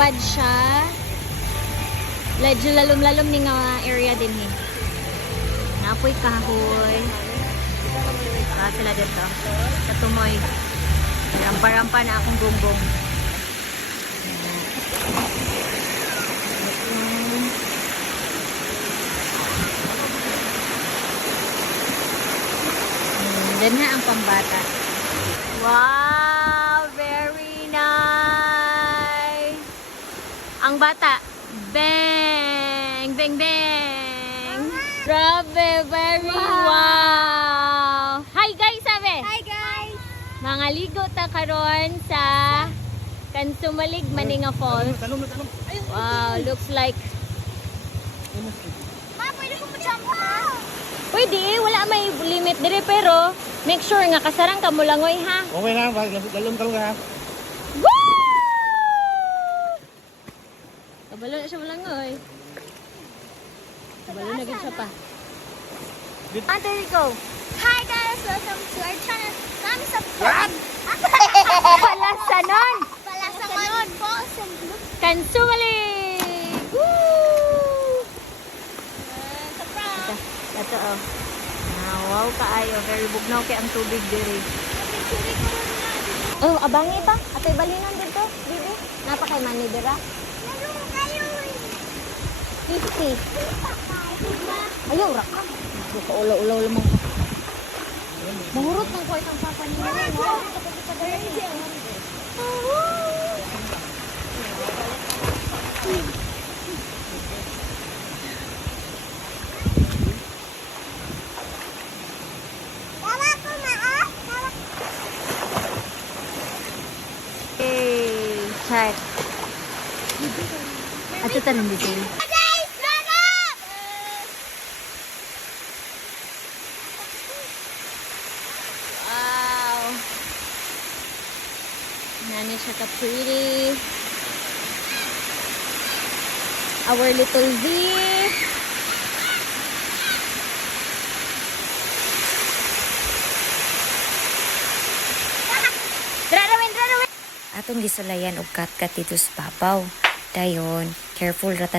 Lapad siya. Medyo lalom-lalom ni nga area din eh. Napoy kahoy. Sila dito. Sa tumoy. Rampa-rampa na akong gunggong. Then na ang pambata. Wow! Very nice! Ang bata. Bang! Bang! Bang! Grabe! Very wow! Hi guys! Sabi! Hi guys! Mga ligo ta karon sa Kansumalig, Maninga Falls. Wow! Looks like Ma, pwede ko pa-jump ha? pwede, wala may limit dire pero make sure nga kasarang ka mo langoy ha. Okay na, galong-galong ka. Woo! Kabalo na siya mo langoy. Kabalo na gid siya pa. Ah, there you go. Hi guys! Welcome to our channel. Kami sa What? Palasanon! Palasanon Falls and Blue. Kansumalig! Woo! Sa prom. Ito oh. Wow kaayo, very bugnaw kay ang tubig dire. Picture ko na. Oh, abangi pa. Atoy balinan dito, bibi. Napakay man ni dira. Lalo kayo. 50. Ayaw ra ka. Buka ulaw-ulaw lamang. Mahurot ng kuwait ang papa niya. Tawa ko na ah. Hey, chat. Ato tanong dito. Guys, Nana! Wow. Nani siya ka pretty. Our little V. Drarawin! Atong gisulayan og katkat dito sa babaw. Dayon, careful ra ta